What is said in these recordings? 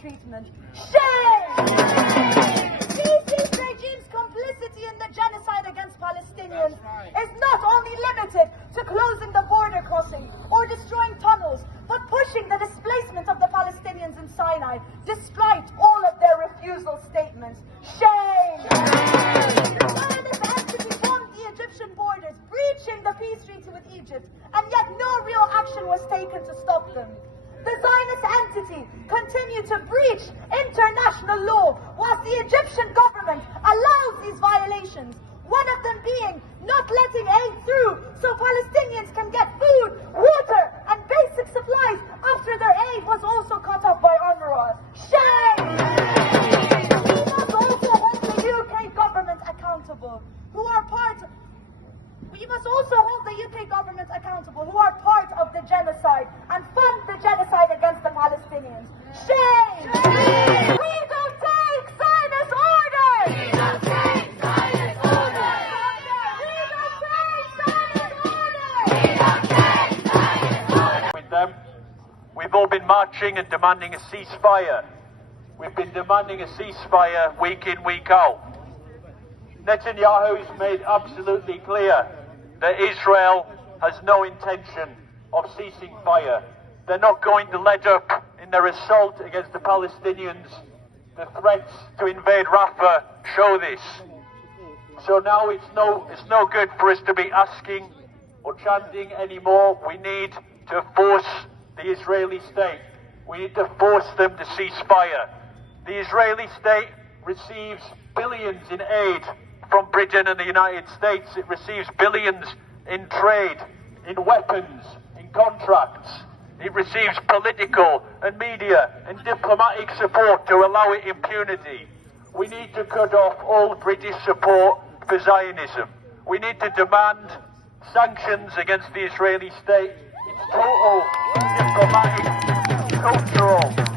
treatment. Shame! Sisi's regime's complicity in the genocide against Palestinians is not only limited to closing the border crossing or destroying tunnels, but pushing the displacement of the Palestinians in Sinai, despite all of their refusal statements. Shame! The Zionist entity bombed the Egyptian borders, breaching the peace treaty with Egypt, and yet no real action was taken to stop them. The Zionist entity continued to breach international law whilst the Egyptian government allows these violations, one of them being not letting aid through so Palestinians can get food, water and basic supplies after their aid was also cut off by UNRWA. Shame! We must also hold the UK government accountable, who are part of the genocide and fund the genocide against the Palestinians. Shame! Shame! We don't take Zionist orders! We don't take Zionist orders! We don't take Zionist orders! We don't take Zionist orders! With them, we've all been marching and demanding a ceasefire. We've been demanding a ceasefire week in, week out. Netanyahu has made absolutely clear that Israel has no intention of ceasing fire. They're not going to let up in their assault against the Palestinians. The threats to invade Rafah show this. So now it's no good for us to be asking or chanting anymore. We need to force the Israeli state. We need to force them to cease fire. The Israeli state receives billions in aid from Britain and the United States. It receives billions in trade, in weapons, in contracts. It receives political and media and diplomatic support to allow it impunity. We need to cut off all British support for Zionism. We need to demand sanctions against the Israeli state. It's total diplomatic, cultural.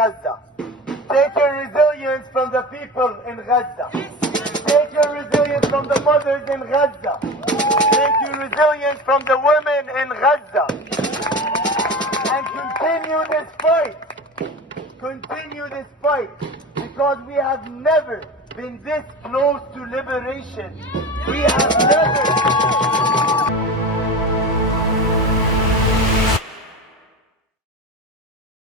Gaza. Take your resilience from the people in Gaza. Take your resilience from the mothers in Gaza. Take your resilience from the women in Gaza. And continue this fight. Continue this fight. Because we have never been this close to liberation. We have never